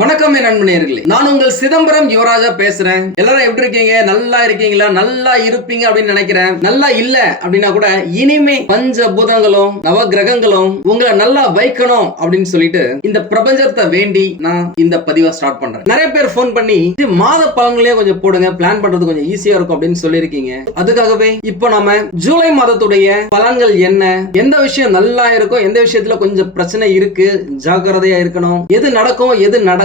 வணக்கம் என் அன்பு நேயர்களே, நான் உங்கள் சிதம்பரம் யுவராஜா பேசுறேன். எல்லாரும் எப்படி இருக்கீங்க? நல்லா இருக்கீங்களா? நல்லா இருப்பீங்க அப்படின்னு நினைக்கிறேன். நல்லா இல்ல அப்படின்னா கூட இனிமே பஞ்ச பூதங்களும் நவ கிரகங்களும் உங்களை நல்லா வைக்கணும் அப்படின்னு சொல்லிட்டு இந்த பிரபஞ்சத்தை வேண்டி நான் இந்த பதிவை ஸ்டார்ட் பண்றேன். நிறைய பேர் போன் பண்ணி மாத பலன்களே கொஞ்சம் போடுங்க, பிளான் பண்றது கொஞ்சம் ஈஸியா இருக்கும் அப்படின்னு சொல்லியிருக்கீங்க. அதுக்காகவே இப்போ நாம ஜூலை மாதத்துடைய பலன்கள் என்ன, எந்த விஷயம் நல்லா இருக்கும், எந்த விஷயத்துல கொஞ்சம் பிரச்சனை இருக்கு, ஜாக்கிரதையா இருக்கணும், எது நடக்கும் எது நடக்காது,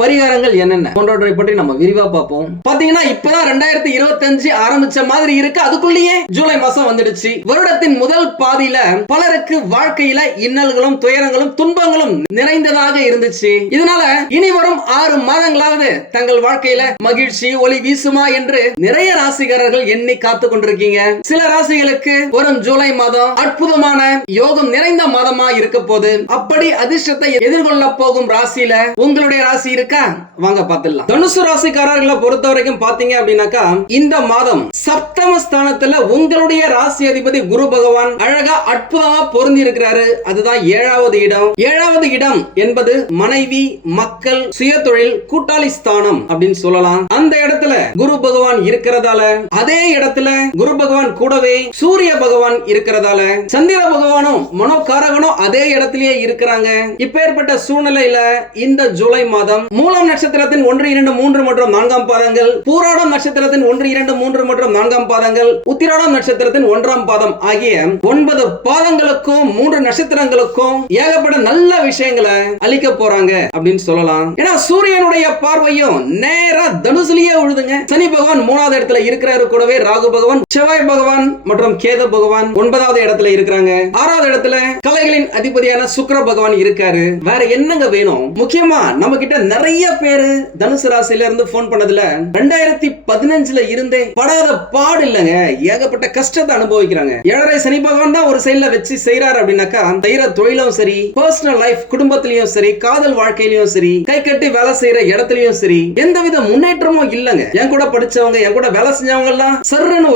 பரிகாரங்கள் என்னென்ன போன்றவற்றை பற்றி நம்ம விரிவா பார்ப்போம். பாத்தீங்கன்னா இப்பதான் 2025 ஆரம்பிச்ச மாதிரி இருக்கு. அதுக்குள்ளேயே ஜூலை மாசம் வந்துடுச்சு. வருடத்தின் முதல் பாதியில பலருக்கு வாழ்க்கையில இன்னல்களும் துயரங்களும் துன்பங்களும் நிறைந்ததாக இருந்துச்சு. இதனால இனி வரும் 6 மாதங்களாவது தங்கள் வாழ்க்கையில மகிழ்ச்சி ஒளி வீசுமா என்று நிறைய ராசிக்காரர்கள் எண்ணி காத்து கொண்டிருக்கீங்க. சில ராசிகளுக்கு வரும் ஜூலை மாதம் அற்புதமான யோகம் நிறைந்த மாதமா இருக்க போது. அப்படி அதிர்ஷ்டத்தை எதிர்கொள்ள போகும் ராசியில உங்களுடைய ராசி இருக்கா? வாங்க பார்த்துடலாம். தனுசு ராசிக்காரர்களை பொறுத்த வரைக்கும் பாத்தீங்க அப்படின்னாக்கா இந்த மாதம் சப்தம ஸ்தானத்துல உங்களுடைய ராசி அதிபதி குரு பகவான் அழகா அற்புதமா பொருந்தி இருக்கிறாரு. அதுதான் 7வது இடம். 7வது இடம் என்பது மனைவி, மக்கள், சுயதொழில், கூட்டாளி ஸ்தானம் அப்படின்னு சொல்லலாம். அந்த இடத்துல குரு பகவான் இருக்கிறதால, அதே இடத்துல குரு பகவான் கூடவே சூரிய பகவான் இருக்கிறதால, சந்திர பகவானும் மனோகாரகனும் அதே இடத்திலேயே இருக்கிறாங்க. இப்பேற்பட்ட சூழ்நிலையில இந்த ஜூலை மாதம் மூலம் நட்சத்திரத்தின் 1, 2, 3 மற்றும் 4ஆம் பாதங்கள், பூராடம் நட்சத்திரத்தின் 1, 2, 3 மற்றும் 4ஆம் பாதங்கள், உத்திராடம் நட்சத்திரத்தின் 1ஆம் பாதம் ஆகிய 9 பாதங்களுக்கும் 3 நட்சத்திரங்களுக்கும் ஏகப்பட்ட நல்ல விஷயங்களை அளிக்க போறாங்க அப்படின்னு சொல்லலாம். ஏன்னா சூரியனுடைய பார்வையும் நேரா தனுசுலயே விழுதுங்க. சனி பகவான் 3வது இடத்துல இருக்கிறாரு. கூடவே ராகு பகவான், செவ்வாய் பகவான் மற்றும் கேது பகவான் 9வது இடத்துல இருக்கிறாங்க. 6வது இடத்துல கலைகளின் அதிபதியான சுக்கிர பகவான் இருக்காரு. வேற என்னங்க வேணும்? முக்கியமா நம்ம கிட்ட நிறைய பேரு தனுசு ராசியில இருந்து போன் பண்ணதுல 2015ல இருந்தே படாத பாடு இல்லங்க, ஏகப்பட்ட கஷ்டத்தை அனுபவிக்கிறாங்க. 7.5 சனி பகவான் தான் ஒரு சைடுல வச்சு செய்யறாரு அப்படின்னாக்கா செய்யற தொழிலும் சரி, பர்சனல் லைஃப் குடும்பத்திலயும் சரி, காதல் வாழ்க்கையிலயும் சரி, கை கட்டி வேலை செய்யற இடத்துலயும் சரி எந்தவித முன்னேற்றமும் இல்லங்க. என் கூட படிச்சவங்க, என் கூட வேலை செஞ்சவங்க எல்லாம் சர்ன்னு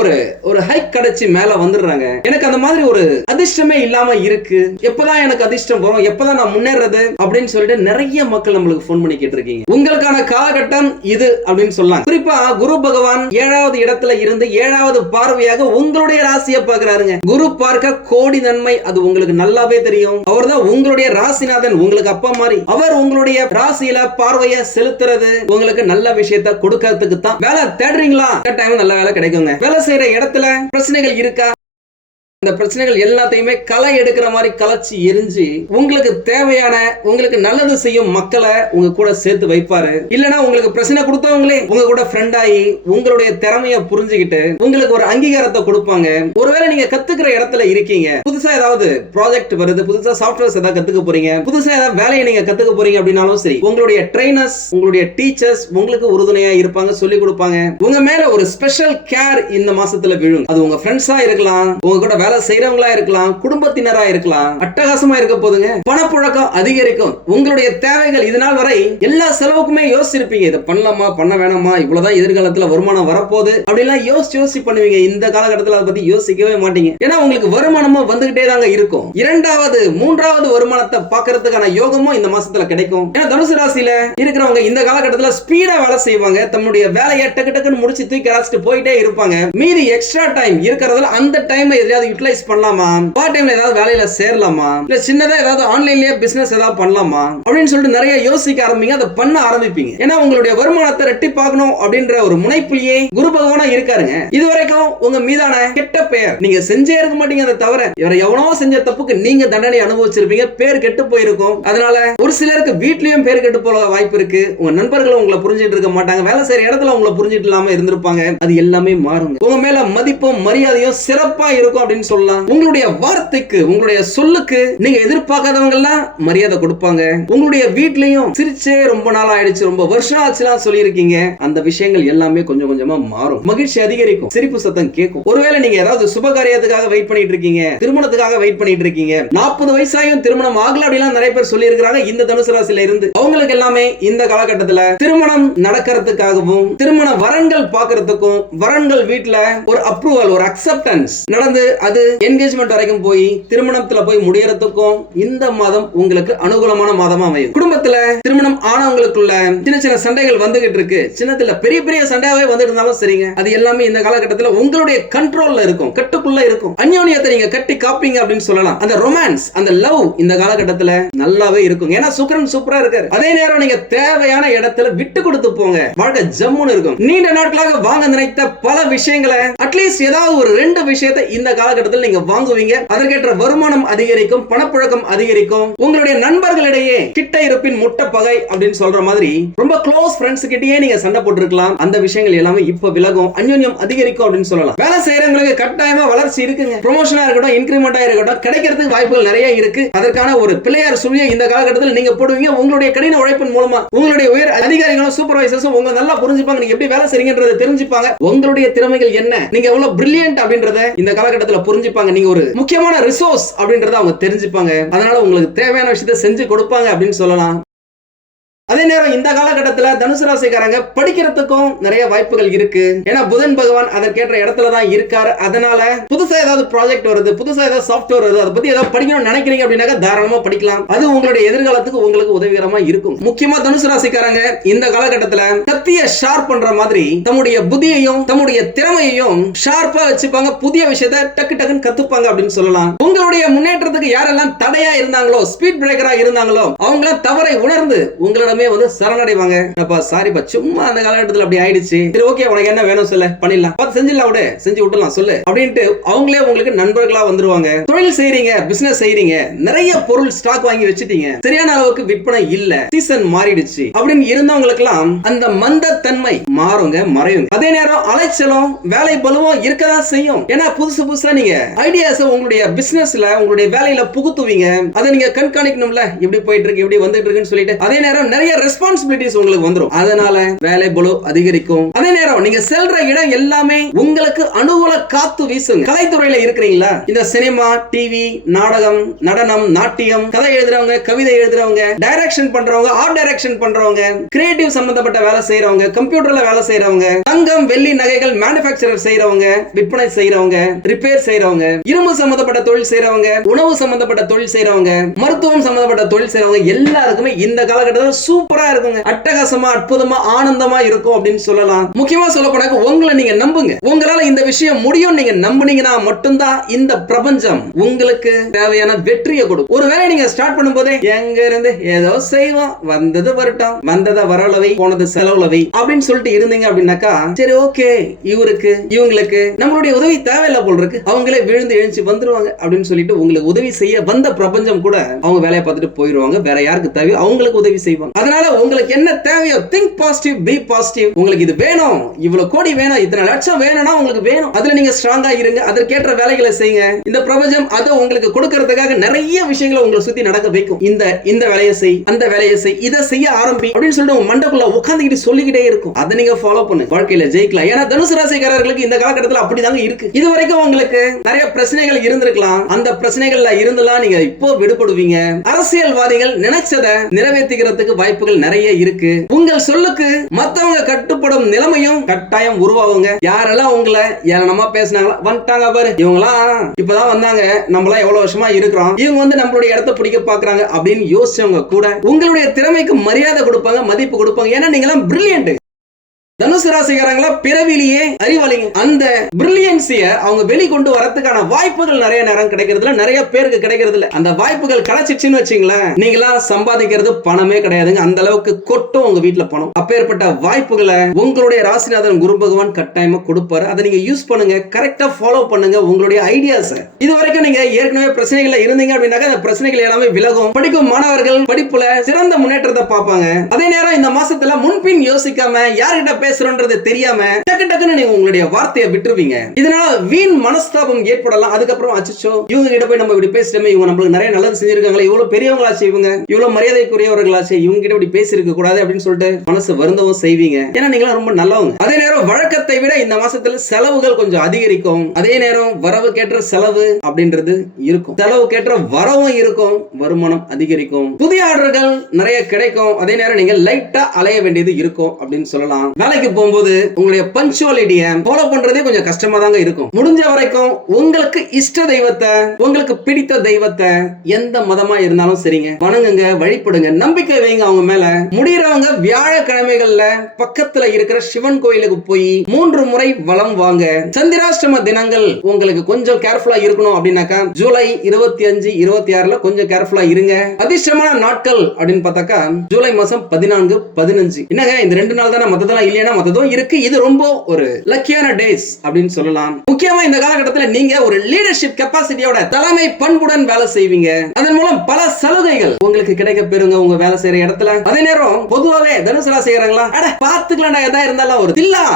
ஒரு ஹைக் கிடைச்சு மேல வந்துடுறாங்க. எனக்கு அந்த மாதிரி ஒரு அதிர்ஷ்டமே இல்லாம இருக்கு. எப்பதான் எனக்கு அதிர்ஷ்டம் வரும், எப்பதான் நான் முன்னேறது அப்படின்னு சொல்லிட்டு நிறைய மக்கள் நம்மளுக்கு போன் பண்ணி கேட்டிருக்கீங்க. உங்களுக்கான காலகட்டம் இது அப்படின்னு சொல்லலாம். குறிப்பா குரு பகவான் 7வது இடத்துல இருந்து 7வது பார்வையாக உங்களுடைய ராசியை பார்க்கிறாருங்க. குரு பார்க்க கோடி நன்மை, அது உங்களுக்கு நல்லாவே தெரியும். அவர் தான் உங்களுடைய ராசிநாதன், உங்களுக்கு அப்பா மாதிரி. அவர் உங்களுடைய ராசியில பார்வையை செலுத்துறது உங்களுக்கு நல்ல விஷயத்தை கொடுக்கறதுக்கு தான். வேலை தேடுறீங்களா? டைம் நல்ல வேலை கிடைக்குங்க. வேலை செய்யற இடத்துல பிரச்சனைகள் இருக்கா? இந்த பிரச்சனைகள் எல்லாத்தையுமே களை எடுக்கிற மாதிரி கலைச்சி எரிஞ்சு உங்களுக்கு தேவையான, உங்களுக்கு நல்லது செய்யும் மக்களை உங்க கூட சேர்த்து வைப்பாரு. இல்லனா உங்களுக்கு பிரச்சனை கொடுத்தவங்களே உங்க கூட ஃப்ரெண்ட் ஆகி உங்களுடைய திறமையை புரிஞ்சுக்கிட்டு உங்களுக்கு ஒரு அங்கீகாரத்தை கொடுப்பாங்க. ஒருவேளை நீங்க கத்துக்கிற இடத்துல இருக்கீங்க, புதுசா ஏதாவது ப்ராஜெக்ட் வருது, புதுசா சாஃப்ட்வேர்ஸ் ஏதாவது கத்துக்க போறீங்க, புதுசா ஏதாவது வேலையை நீங்க கத்துக்க போறீங்க அப்படின்னாலும் சரி, உங்களுடைய ட்ரெயினர்ஸ், உங்களுடைய டீச்சர்ஸ் உங்களுக்கு உறுதுணையா இருப்பாங்க, சொல்லி கொடுப்பாங்க. உங்க மேல ஒரு ஸ்பெஷல் கேர் இந்த மாசத்துல விழும். அது உங்க ஃப்ரெண்ட்ஸா இருக்கலாம், உங்க கூட வேலை செய்யறவங்களா இருக்கலாம், குடும்பத்தினரா இருக்கலாம். அட்டகாசமா இருக்க போதுங்க. பணப்புழக்கம் அதிகரிக்கும். உங்களுடைய தேவைகள் இதனால் வரை எல்லா செலவுக்குமே யோசிச்சிருப்பீங்க. இதை பண்ணலாமா, பண்ண வேணாமா, இவ்வளவுதான் எதிர்காலத்துல வருமானம் வரப்போகுது அப்படிலாம் யோசிச்சு பண்ணுவீங்க. இந்த காலகட்டத்தில் அதை பத்தி யோசிக்கவே மாட்டீங்க. ஏன்னா உங்களுக்கு வருமானமும் வந்துகிட்டே தாங்க இருக்கும். 2வது 3வது வருமானத்தை பார்க்கறதுக்கான யோகமும் இந்த மாசத்துல கிடைக்கும். ஏன்னா தனுசு ராசியில இருக்கிறவங்க இந்த காலகட்டத்தில் ஸ்பீடா வேலை செய்வாங்க. தன்னுடைய வேலையை டக்கு டக்குன்னு முடிச்சு தூக்கி அழைச்சிட்டு போயிட்டே இருப்பாங்க. மீதி எக்ஸ்ட்ரா டைம் இருக்கிறதுல அந்த டைம் எதையாவது யூட்டிலைஸ் பண்ணலாமா, பார்ட் டைம்ல ஏதாவது வேலையில சேரலாமா, இல்ல சின்னதா ஏதாவது ஆன்லைன்லயே பிசினஸ் ஏதாவது பண்ணலாமா அப்படின்னு சொல்லிட்டு நிறைய யோசிக்க ஆரம்பிங்க. அதை பண்ண ஆரம்பிப்பீங்க. ஏன்னா உங்களுடைய வருமானத்தை ரெட்டிப்பாக்கணும் அப்படின்ற ஒரு முனைப்பிலேயே குரு பகவானா இருக்காருங்க. இதுவரைக்கும் உங்க மீதான கெட்ட பெயர் நீங்க செஞ்சே இருக்க மாட்டீங்க. அதை தவிர இவரை எவனோ செஞ்ச தப்புக்கு நீங்க தண்டனை அனுபவிச்சிருப்பீங்க. பேர் கெட்டு போயிருக்கும். அதனால ஒரு சிலருக்கு வீட்லயும் பேர் கெட்டு போக வாய்ப்பு இருக்கு. உங்க நண்பர்களும் உங்களை புரிஞ்சிட்டு இருக்க மாட்டாங்க. வேலை செய்யற இடத்துல உங்களை புரிஞ்சிட்டு இல்லாம இருந்திருப்பாங்க. அது எல்லாமே மாறும். உங்க மேல மதிப்பும் மரியாதையும் சிறப்பா இருக்கும் அப்படின்னு சொல்லலாம். உங்களுடைய வார்த்தைக்கு, உங்களுடைய சொல்லுக்கு நீங்க எதிர்பார்க்காதவங்க எல்லாம் மரியாதை கொடுப்பாங்க. உங்களுடைய வீட்லயும் சிரிச்சே ரொம்ப நாள் ஆயிடுச்சு, ரொம்ப வருஷம் ஆச்சுலாம் சொல்லி இருக்கீங்க. அந்த விஷயங்கள் எல்லாமே கொஞ்சம் கொஞ்சமா மாறும். மகிழ்ச்சி அதிகரிக்கும், சிரிப்பு சத்தம் கேட்கும். ஒருவேளை நீங்க ஏதாவது சுபகாரியத்துக்காக வெயிட் பண்ணிட்டு இருக்கீங்க, திருமணத்துக்காக வெயிட் பண்ணிட்டு இருக்கீங்க, 40 வயசாயும் திருமணம் ஆகல அப்படிலாம் நிறைய பேர் சொல்லி இருக்கிறாங்க இந்த தனுசு ராசியில இருந்து. அவங்களுக்கு எல்லாமே இந்த காலகட்டத்துல திருமணம் நடக்கிறதுக்காகவும், திருமண வரன்கள் பார்க்கறதுக்கும், வரன்கள் வீட்டுல ஒரு அப்ரூவல், ஒரு அக்செப்டன்ஸ் நடந்து அது அது என்கேஜ்மெண்ட் வரைக்கும் போய் திருமணத்துல போய் முடியறதுக்கும் இந்த மாதம் உங்களுக்கு அனுகூலமான மாதமா அமையும். குடும்பத்துல திருமணம் ஆனவங்களுக்குள்ள சின்ன சின்ன சண்டைகள் வந்துகிட்டு இருக்கு, சின்னத்துல பெரிய பெரிய சண்டையாவே வந்துட்டு இருந்தாலும் சரிங்க, அது எல்லாமே இந்த காலகட்டத்தில் உங்களுடைய கண்ட்ரோல்ல இருக்கும், கட்டுக்குள்ள இருக்கும். அந்யோன்யத்தை நீங்க கட்டி காப்பீங்க அப்படின்னு சொல்லலாம். அந்த ரொமான்ஸ், அந்த லவ் இந்த காலகட்டத்தில் நல்லாவே இருக்கும். ஏன்னா சுக்கிரன் சூப்பரா இருக்காரு. அதே நேரம் நீங்க தேவையான இடத்துல விட்டு கொடுத்து போங்க, வாழ்க்கை ஜம்முன்னு இருக்கும். நீண்ட நாட்களாக வாங்க நினைத்த பல விஷயங்களை அட்லீஸ்ட் ஏதாவது ஒரு 2 விஷயத்தை இந்த காலகட்டத்தில் நீங்க வாங்குவீங்க. அதற்கேற்ற வருமானம் அதிகரிக்கும், பணப்புழக்கம் அதிகரிக்கும். உங்களுடைய நண்பர்களிடையே கிட்ட இருப்பின் முட்டை பகை அப்படின்னு சொல்ற மாதிரி ரொம்ப க்ளோஸ் ஃப்ரெண்ட்ஸ் கிட்டயே நீங்க சண்டை போட்டுருக்கலாம். அந்த விஷயங்கள் எல்லாமே இப்ப விலகும், அந்யோன்யம் அதிகரிக்கும் அப்படின்னு சொல்லலாம். வேலை செய்யறவங்களுக்கு கட்டாயமா வளர்ச்சி இருக்குங்க. ப்ரமோஷனா இருக்கட்டும், இன்கிரிமெண்டா இருக்கட்டும், கிடைக்கிறதுக்கு வாய்ப்புகள் நிறைய இருக்கு. அதற்கான ஒரு பிள்ளையார் சுழியை இந்த காலகட்டத்தில் நீங்க போடுவீங்க. உங்களுடைய கடின உழைப்பின் மூலமா உங்களுடைய உயர் அதிகாரிகளும் சூப்பர்வைசர்ஸும் உங்களை நல்லா புரிஞ்சுப்பாங்க, நீங்க எப்படி வேலை செய்றீங்கன்றதை தெரிஞ்சுப்பாங்க. உங்களுடைய திறமைகள் என்ன, நீங்க எவ்வளவு பிரில்லியன்ட் அப்படின்றத இந்த காலகட்டத்தில் புரிஞ்சுப்பாங்க. நீங்க ஒரு முக்கியமான ரிசோர்ஸ் அப்படின்றத அவங்க தெரிஞ்சுப்பாங்க. அதனால உங்களுக்கு தேவையான விஷயத்தை செஞ்சு கொடுப்பாங்க அப்படின்னு சொல்லலாம். அதே நேரம் இந்த காலகட்டத்தில் தனுசு ராசிக்காரங்க படிக்கிறதுக்கும் நிறைய வாய்ப்புகள் இருக்கு. ஏன்னா புதன் பகவான் அதற்கேற்ற இடத்துல தான் இருக்காரு. அதனால புதுசா ஏதாவது ப்ராஜெக்ட் வருது, புதுசா ஏதாவது சாஃப்ட்வேர் வருது, அதை பத்தி ஏதாவது படிக்கணும்னு நினைக்கிறீங்க அப்படின்னாக்க தாராளமா படிக்கலாம். அது உங்களுடைய எதிர்காலத்துக்கு உங்களுக்கு உதவிகரமா இருக்கும். முக்கியமா தனுசு ராசிக்காரங்க இந்த காலகட்டத்தில் கத்திய ஷார்ப் பண்ற மாதிரி தம்முடைய புத்தியையும் தம்முடைய திறமையையும் ஷார்ப்பா வச்சுப்பாங்க. புதிய விஷயத்தை டக்கு டக்குன்னு கத்துப்பாங்க அப்படின்னு சொல்லலாம். உங்களுடைய முன்னேற்றத்துக்கு யாரெல்லாம் தடையா இருந்தாங்களோ, ஸ்பீட் பிரேக்கரா இருந்தாங்களோ, அவங்க தவறை உணர்ந்து உங்களோட சரணடைவாங்க. சாரிப்பா, சும்மா அந்த காலகட்டத்தில் அப்படி ஆயிடுச்சு, சரி ஓகே உனக்கு என்ன வேணும் சொல்ல, பண்ணிடலாம், பார்த்து செஞ்சிடலாம், விட செஞ்சு விட்டுலாம் சொல்லு அப்படின்ட்டு அவங்களே உங்களுக்கு நண்பர்களா வந்துருவாங்க. தொழில் செய்றீங்க, பிசினஸ் செய்றீங்க, நிறைய பொருள் ஸ்டாக் வாங்கி வச்சுட்டீங்க, சரியான அளவுக்கு விற்பனை இல்ல, சீசன் மாறிடுச்சு அப்படின்னு இருந்தவங்களுக்கு எல்லாம் அந்த மந்த தன்மை மாறுங்க, மறையுங்க. அதே நேரம் அலைச்சலும் வேலை பலுவும் இருக்கதான் செய்யும். ஏன்னா புதுசு புதுசா நீங்க ஐடியாஸ் உங்களுடைய பிசினஸ்ல உங்களுடைய வேலையில புகுத்துவீங்க. அதை நீங்க கண்காணிக்கணும்ல, எப்படி போயிட்டு இருக்கு, எப்படி வந்துட்டு இருக்குன்னு சொல்லிட்டு. அதே நேரம் நிறைய ரெஸ்பான்சிபிலிட்டிஸ் உங்களுக்கு வந்துரும். அதனால வேலை பளு அதிகரிக்கும். அதே நேரம் நீங்க செல்ற இடம் எல்லாமே உங்களுக்கு அனுகூல காத்து வீசுங்க. கலைத்துறையில இருக்கிறீங்களா, இந்த சினிமா, டிவி, நாடகம், நடனம், நாட்டியம், கதை எழுதுறவங்க, கவிதை எழுதுறவங்க, டைரக்ஷன் பண்றவங்க, ஆர்ட் டைரக்ஷன் பண்றவங்க, கிரியேட்டிவ் சம்பந்தப்பட்ட வேலை செய்யறவங்க, கம்ப்யூட்டர்ல வேலை செய்யறவங்க, தங்கம் வெள்ளி நகைகள் மேனுஃபேக்சரர் செய்யறவங்க, விற்பனை செய்யறவங்க, ரிப்பேர் செய்யறவங்க, இரும்பு சம்பந்தப்பட்ட தொழில் செய்யறவங்க, உணவு சம்பந்தப்பட்ட தொழில் செய்யறவங்க, மருத்துவம் சம்பந்தப்பட்ட தொழில் செய்யறவங்க எல்லாருக்குமே இந்த காலகட்டத்தில் சூப்பரா இருக்குங்க. அட்டகாசமா, அற்புதமா, ஆனந்தமா இருக்கும் அப்படின்னு சொல்லலாம். முக்கியமா சொல்ல போனா உங்களை நீங்க நம்புங்க. உங்களால இந்த விஷயம் முடியும் நீங்க நம்புனீங்கன்னா மட்டும்தான் இந்த பிரபஞ்சம் உங்களுக்கு தேவையான வெற்றியை கொடுக்கும். ஒருவேளை நீங்க ஸ்டார்ட் பண்ணும்போதே எங்க இருந்து ஏதோ செய்வோம், வந்தது வரட்டும், வந்ததை வரலவை, போனது செலவுலவை அப்படின்னு சொல்லிட்டு இருந்தீங்க அப்படின்னாக்கா சரி ஓகே, இவருக்கு இவங்களுக்கு நம்மளுடைய உதவி தேவையில்லை போல் இருக்கு, அவங்களே விழுந்து எழுச்சி வந்துருவாங்க அப்படின்னு சொல்லிட்டு உங்களுக்கு உதவி செய்ய வந்த பிரபஞ்சம் கூட அவங்க வேலையை பார்த்துட்டு போயிருவாங்க. வேற யாருக்கு தேவையோ அவங்களுக்கு உதவி செய்வாங்க. அதனால உங்களுக்கு என்ன தேவையோ திங்க் பாசிட்டிவ், பி பாசிட்டிவ். உங்களுக்கு இது வேணும், இவ்வளவு கோடி வேணும், இத்தனை லட்சம் வேணும்னா உங்களுக்கு வேணும், அதுல நீங்க ஸ்ட்ராங்கா இருங்க, அதற்கேற்ற வேலைகளை செய்யுங்க. இந்த பிரபஞ்சம் அதை உங்களுக்கு கொடுக்கிறதுக்காக நிறைய விஷயங்களை உங்களை சுத்தி நடக்க வைக்கும். இந்த வேலையை செய், அந்த வேலையை செய், இதை செய்ய ஆரம்பி அப்படின்னு சொல்லிட்டு உங்க மண்டக்குள்ள உட்கார்ந்துகிட்டு சொல்லிக்கிட்டே இருக்கும். அதை நீங்க ஃபாலோ பண்ணு, வாழ்க்கையில ஜெயிக்கலாம். ஏன்னா தனுசு ராசிக்காரர்களுக்கு இந்த காலகட்டத்தில் அப்படிதாங்க இருக்கு. இது வரைக்கும் உங்களுக்கு நிறைய பிரச்சனைகள் இருந்திருக்கலாம். அந்த பிரச்சனைகள்ல இருந்தெல்லாம் நீங்க இப்போ விடுபடுவீங்க. அரசியல்வாதிகள் நினைச்சதை நிறைவேற்றிக்கிறதுக்கு வாய்ப்புகள் நிறைய இருக்கு. உங்கள் சொல்லுக்கு மத்தவங்க கட்டுப்படும் நிலைமையும் கட்டாயம் உருவாகுங்க. யாரெல்லாம் உங்களை ஏளனமா பேசினாங்களா, வந்துட்டாங்க பாரு, இவங்களாம் இப்பதான் வந்தாங்க, நம்மளாம் எவ்வளவு வருஷமா இருக்கிறோம், இவங்க வந்து நம்மளுடைய இடத்தை பிடிக்க பாக்குறாங்க அப்படின்னு யோசிச்சவங்க கூட உங்களுடைய திறமைக்கு மரியாதை கொடுப்பாங்க, மதிப்பு கொடுப்பாங்க. ஏன்னா நீங்க எல்லாம் பிரில்லியன்ட். தனுசு ராசிக்காரங்களா பிறவிலேயே அறிவாளிங்க. அந்த பிரில்லியன்ஸிய அவங்க வெளிக்கொண்டு வரதுக்கான வாய்ப்புகள் நிறைய நேரம் கிடைக்கிறதுல, நிறைய பேருக்கு கிடைக்கிறது இல்ல. அந்த வாய்ப்புகள் கிடைச்சிச்சுன்னு வச்சுங்களேன், நீங்களா சம்பாதிக்கிறது பணமே கிடையாதுங்க. அந்த அளவுக்கு கொட்டும் உங்க வீட்டுல பணம். அப்பேற்பட்ட வாய்ப்புகளை உங்களுடைய ராசிநாதன் குரு பகவான் கட்டாயமா கொடுப்பாரு. அதை நீங்க யூஸ் பண்ணுங்க, கரெக்டா ஃபாலோ பண்ணுங்க உங்களுடைய ஐடியாஸ். இது வரைக்கும் நீங்க ஏற்கனவே பிரச்சனைகள்ல இருந்தீங்க அப்படின்னாக்க அந்த பிரச்சனைகள் எல்லாமே விலகும். படிக்கும் மாணவர்கள் படிப்புல சிறந்த முன்னேற்றத்தை பார்ப்பாங்க. அதே நேரம் இந்த மாசத்துல முன்பின் யோசிக்காம யார்கிட்ட பேசுறோன்றது தெரியாம டக்கு டக்குன்னு நீங்க உங்களுடைய வார்த்தையை விட்டுருவீங்க. இதனால வீண் மனஸ்தாபம் ஏற்படலாம். அதுக்கப்புறம் அச்சோ இவங்க கிட்ட போய் நம்ம இப்படி பேசிட்டோமே, இவங்க நம்மளுக்கு நிறைய நல்லது செஞ்சிருக்காங்களே, இவ்வளவு பெரியவங்களாச்சு, இவங்க இவ்வளவு மரியாதைக்குரியவர்களாச்சு, இவங்க கிட்ட இப்படி பேசிருக்க கூடாது அப்படின்னு சொல்லிட்டு மனசு வருந்தவும் செய்வீங்க. ஏன்னா நீங்க ரொம்ப நல்லவங்க. அதே நேரம் வழக்கத்தை விட இந்த மாசத்துல செலவுகள் கொஞ்சம் அதிகரிக்கும். அதே நேரம் வரவு கேட்ட செலவு அப்படின்றது இருக்கும், செலவு கேட்ட வரவும் இருக்கும், வருமானம் அதிகரிக்கும், புதிய ஆர்டர்கள் நிறைய கிடைக்கும். அதே நேரம் நீங்க லைட்டா அலைய வேண்டியது இருக்கும் அப்படின்னு சொல்லலாம். வேலை வேலைக்கு போகும்போது உங்களுடைய பஞ்சுவாலிட்டியை ஃபாலோ பண்றதே கொஞ்சம் கஷ்டமா தாங்க இருக்கும். முடிஞ்ச வரைக்கும் உங்களுக்கு இஷ்ட தெய்வத்தை, உங்களுக்கு பிடித்த தெய்வத்தை, எந்த மதமா இருந்தாலும் சரிங்க, வணங்குங்க, வழிபடுங்க, நம்பிக்கை வைங்க அவங்க மேல. முடியறவங்க வியாழக்கிழமைகள்ல பக்கத்துல இருக்கிற சிவன் கோயிலுக்கு போய் 3 முறை வலம் வாங்க. சந்திராஷ்டம தினங்கள் உங்களுக்கு கொஞ்சம் கேர்ஃபுல்லா இருக்கணும் அப்படின்னாக்கா ஜூலை 25, 26 கொஞ்சம் கேர்ஃபுல்லா இருங்க. அதிர்ஷ்டமான நாட்கள் அப்படின்னு பார்த்தாக்கா ஜூலை மாசம் 14, 15. என்னங்க இந்த 2 நாள் தானே, மத்ததெல்லாம் இல்லையா? மத்ததும் இருக்கு. இது ரொம்ப ஒரு லக்கியான டேஸ் அப்படின்னு சொல்லலாம். முக்கியமா இந்த காலகட்டத்தில் நீங்க ஒரு லீடர்ஷிப் கெபாசிட்டியோட தலைமை பண்புடன் வேலை செய்வீங்க. அதன் மூலம் பல சலுகைகள் உங்களுக்கு கிடைக்க பெறுங்க உங்க வேலை செய்யற இடத்துல. அதே நேரம் பொதுவாவே தனுசு ராசிக்காரங்களா, பாத்துக்கலாம்டா, எதா இருந்தாலும்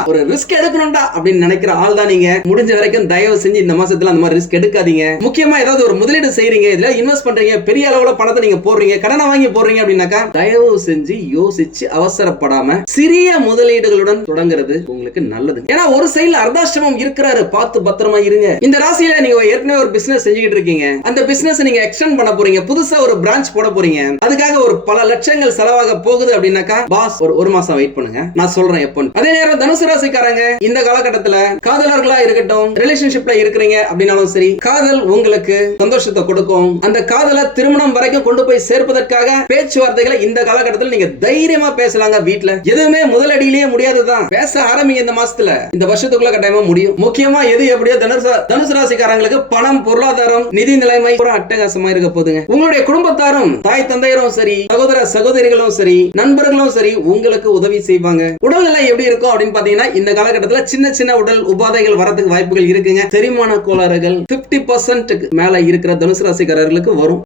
ஒரு ரிஸ்க் எடுக்கணும்டா அப்படின்னு நினைக்கிற ஆள் தான் நீங்க. முடிஞ்ச வரைக்கும் தயவு செஞ்சு இந்த மாசத்துல அந்த மாதிரி ரிஸ்க் எடுக்காதீங்க. முக்கியமா ஏதாவது ஒரு முதலீடு செய்றீங்க, இதுல இன்வெஸ்ட் பண்றீங்க, பெரிய அளவுல பணத்தை நீங்க போடுறீங்க, கடனை வாங்கி போடுறீங்க அப்படின்னாக்கா தயவு செஞ்சு யோசிச்சு அவசரப்படாம சிறிய முதலீடுகளுடன் தொடங்குறது உங்களுக்கு நல்லது. ஏன்னா ஒரு சைடுல அர்த்தாஷ்டமம் இருக்கிறாரு, பார்த்து பத்திரமா இருங்க. இந்த ராசியில நீங்க ஏற்கனவே ஒரு பிசினஸ் செஞ்சுக்கிட்டு இருக்கீங்க, அந்த பிசினஸ் நீங்க எக்ஸ்டெண்ட் பண்ண போறீங்க, புதுசா ஒரு பிரான்ச் போட போறீங்க, அதுக்காக ஒரு பல லட்சங்கள் செலவாக போகுது அப்படின்னாக்கா பாஸ் ஒரு மாசம் வெயிட் பண்ணுங்க, நான் சொல்றேன் எப்போ. அதே நேரம் தனுசு ராசிக்காரங்க இந்த காலகட்டத்துல காதலர்களா இருக்கட்டும், ரிலேஷன்ஷிப்ல இருக்கிறீங்க அப்படின்னாலும் சரி, காதல் உங்களுக்கு சந்தோஷத்தை கொடுக்கும். அந்த காதலை திருமணம் வரைக்கும் கொண்டு போய் சேர்ப்பதற்காக பேச்சுவார்த்தைகளை இந்த காலகட்டத்தில் நீங்க தைரியமா பேசலாங்க. வீட்டுல எதுவுமே முதலடியிலேயே முடியாதுதான், பேச ஆரம்பிங்க. இந்த மாசத்துல, இந்த வருஷத்துக்குள்ள கட்டாயமா முடியும். முக்கியமா எது எப்படியோ தனுசு ராசிக்காரங்களுக்கு பணம், பொருளாதாரம், நிதி நிலைமை கூட அட்டகாசமா இருக்க போதுங்க. உங்களுடைய குடும்பத்தாரும், தாய் தந்தையரும் சரி, சகோதர சகோதரிகளும் சரி, நண்பர்களும் சரி உங்களுக்கு உதவி செய்வாங்க. உடல்நிலை எப்படி இருக்கும் அப்படின்னு பாத்தீங்கன்னா இந்த காலகட்டத்தில் சின்ன சின்ன உடல் உபாதைகள் வரதுக்கு வாய்ப்புகள் இருக்குங்க. செரிமான கோளாறுகள் 50% மேல இருக்கிற தனுசு ராசிக்காரர்களுக்கு வரும்.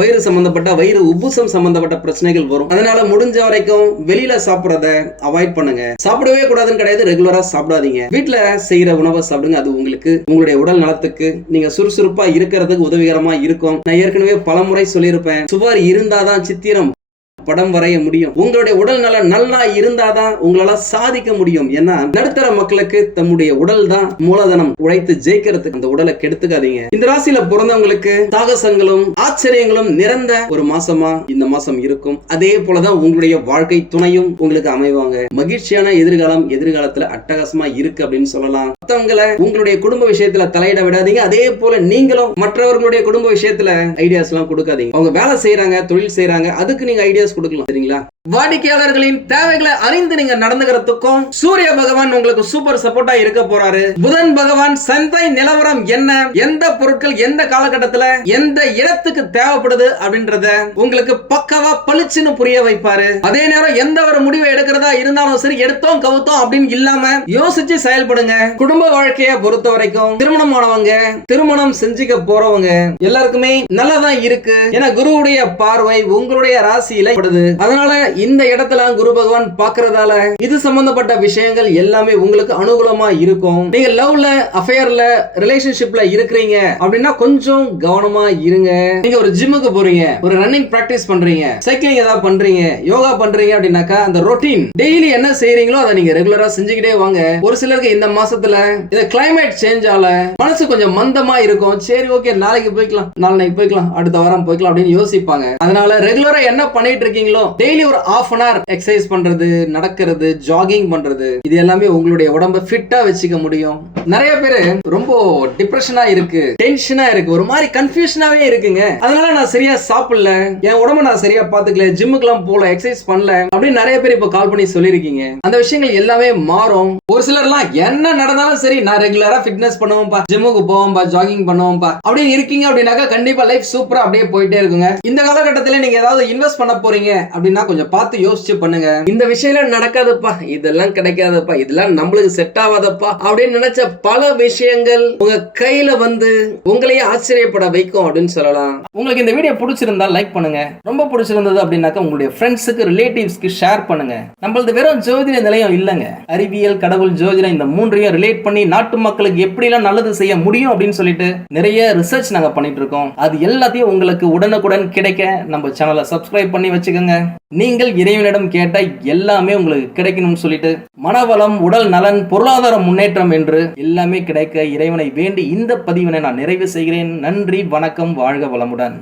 வயிறு சம்பந்தப்பட்ட, வயிறு உப்புசம் சம்பந்தப்பட்ட பிரச்சனைகள் வரும். அதனால முடிஞ்ச வரைக்கும் வெளியில சாப்பிடறத அவாய்ட் பண்ணுங்க. சாப்பிடவே கூடாதுன்னு கிடையாது, ரெகுலரா சாப்பிடாதீங்க. வீட்டுல செய்யற உணவை சாப்பிடுங்க. அது உங்களுக்கு, உங்களுடைய உடல் நலத்துக்கு, நீங்க சுறுசுறுப்பா இருக்கிறதுக்கு உதவிகரமா இருக்கும். நான் ஏற்கனவே பலமுறை சொல்லியிருப்பேன், சுவர் இருந்தாதான் சித்திரம் படம் வரைய முடியும். உங்களுடைய உடல் நலம் நல்லா இருந்தாதான் உங்களால சாதிக்க முடியும். ஏன்னா நடுத்தர மக்களுக்கு தம்முடைய உடல் தான் மூலதனம். உழைத்து ஜெயிக்கிறதுக்கு அந்த உடலை கெடுத்துக்காதீங்க. இந்த ராசியில பிறந்தவங்களுக்கு சாகசங்களும் ஆச்சரியங்களும் நிறைந்த ஒரு மாசமா இந்த மாசம் இருக்கும். அதே போலதான் உங்களுடைய வாழ்க்கை துணையும் உங்களுக்கு அமைவாங்க. மகிழ்ச்சியான எதிர்காலம் எதிர்காலத்துல அட்டகாசமா இருக்கு அப்படின்னு சொல்லலாம். மற்றவங்களை உங்களுடைய குடும்ப விஷயத்துல தலையிட விடாதீங்க. அதே போல நீங்களும் மற்றவர்களுடைய குடும்ப விஷயத்துல ஐடியாஸ் எல்லாம் கொடுக்காதீங்க. அவங்க வேலை செய்யறாங்க, தொழில் செய்யறாங்க, அதுக்கு நீங்க ஐடியாஸ் கொடுக்கலாம், சரிங்களா? வாடிக்கையாளர்களின் தேவைகளை அறிந்து நீங்க நடந்துக்கிறதுக்கும் சூரிய பகவான் உங்களுக்கு சூப்பர் சப்போர்ட்டா இருக்க போறாரு. புதன் பகவான் சந்தை நிலவரம் என்ன, எந்த பொருட்கள் எந்த காலகட்டத்துல எந்த இடத்துக்கு தேவைப்படுது அப்படின்றத உங்களுக்கு பக்கவா பளிச்சுன்னு புரிய வைப்பாரு. அதே நேரம் எந்த ஒரு முடிவை எடுக்கிறதா இருந்தாலும் சரி, எடுத்தோம் கவுத்தோம் அப்படின்னு இல்லாம யோசிச்சு செயல்படுங்க. குடும்ப வாழ்க்கையை பொறுத்த வரைக்கும் திருமணமானவங்க, திருமணம் செஞ்சுக்க போறவங்க எல்லாருக்குமே நல்லதான் இருக்கு. ஏன்னா குருவுடைய பார்வை உங்களுடைய ராசியில படுது. அதனால இந்த இடத்துல குரு பகவான் பார்க்கறதால இது சம்பந்தப்பட்ட விஷயங்கள் எல்லாமே உங்களுக்கு அனுகூலமா இருக்கும். நீங்க லவ்ல, அஃபேர்ல, ரிலேஷன்ஷிப்ல இருக்கிறீங்க அப்படின்னா கொஞ்சம் கவனமா இருங்க. நீங்க ஒரு ஜிம்முக்கு போறீங்க, ஒரு ரன்னிங் பிராக்டிஸ் பண்றீங்க, சைக்கிளிங் ஏதாவது பண்றீங்க, யோகா பண்றீங்க அப்படின்னாக்கா அந்த ரொட்டீன் டெய்லி என்ன செய்றீங்களோ அதை நீங்க ரெகுலரா செஞ்சுக்கிட்டே வாங்க. ஒரு சிலருக்கு இந்த மாசத்துல இந்த கிளைமேட் சேஞ்ச் ஆல மனசு கொஞ்சம் மந்தமா இருக்கும். சரி ஓகே, நாளைக்கு போய்க்கலாம், நாளைக்கு போய்க்கலாம், அடுத்த வாரம் போய்க்கலாம் அப்படின்னு யோசிப்பாங்க. அதனால ரெகுலரா என்ன பண்ணிட்டு இருக்கீங்களோ டெய்லி ஒரு half an hour எக்ஸசைஸ் பண்றது, நடக்கிறது, ஜாகிங் பண்றது, இது எல்லாமே உங்களுடைய உடம்ப ஃபிட்டா வச்சுக்க முடியும். நிறைய பேரு ரொம்ப டிப்ரெஷனா இருக்கு, டென்ஷனா இருக்கு, ஒரு மாதிரி கன்ஃபியூஷனாவே இருக்குங்க. அதனால நான் சரியா சாப்பிடல, என் உடம்ப நான் சரியா பாத்துக்கல, ஜிம்முக்கு எல்லாம் போல, எக்ஸசைஸ் பண்ணல அப்படின்னு நிறைய பேர் இப்ப கால் பண்ணி சொல்லிருக்கீங்க. அந்த விஷயங்கள் எல்லாமே மாறும். ஒரு சிலர்லாம் என்ன நடந்தாலும் சரி நான் ரெகுலரா ஃபிட்னஸ் பண்ணுவோம்பா, ஜிம்முக்கு போவோம்பா, ஜாகிங் பண்ணுவோம்பா அப்படின்னு இருக்கீங்க அப்படின்னாக்கா கண்டிப்பா லைஃப் சூப்பரா அப்படியே போயிட்டே இருக்குங்க. இந்த காலகட்டத்தில் நீங்க ஏதாவது இன்வெஸ்ட் பண்ண போறீங்க அப்படின்னா கொஞ்சம் பார்த்து யோசிச்சு பண்ணுங்க. இந்த விஷயம் நடக்காதப்பா, இதெல்லாம் கிடைக்காதப்பா, இதெல்லாம் நம்மளுக்கு செட் ஆகாதப்பா அப்படின்னு நினைச்ச பல விஷயங்கள் உங்க கையில வந்து உங்களையே ஆச்சரியப்பட வைக்கும் அப்படின்னு சொல்லலாம். உங்களுக்கு இந்த வீடியோ பிடிச்சிருந்தா லைக் பண்ணுங்க. ரொம்ப பிடிச்சிருந்தது அப்படின்னாக்கா உங்களுடைய ஃப்ரெண்ட்ஸுக்கு, ரிலேட்டிவ்ஸ்க்கு ஷேர் பண்ணுங்க. நம்மளது வெறும் ஜோதிட நிலையம் இல்லங்க, அறிவியல், கடவுள், ஜோதிடம் இந்த மூன்றையும் ரிலேட் பண்ணி நாட்டு மக்களுக்கு எப்படி எல்லாம் நல்லது செய்ய முடியும் அப்படின்னு சொல்லிட்டு நிறைய ரிசர்ச் நாங்க பண்ணிட்டு இருக்கோம். அது எல்லாத்தையும் உங்களுக்கு உடனுக்குடன் கிடைக்க நம்ம சேனலை சப்ஸ்கிரைப் பண்ணி வச்சுக்கோங்க. நீங்கள் இறைவனிடம் கேட்ட எல்லாமே உங்களுக்கு கிடைக்கணும்னு சொல்லிட்டு மனவளம், உடல் நலன், பொருளாதார முன்னேற்றம் என்று எல்லாமே கிடைக்க இறைவனை வேண்டி இந்த பதிவினை நான் நிறைவு செய்கிறேன். நன்றி, வணக்கம், வாழ்க வளமுடன்.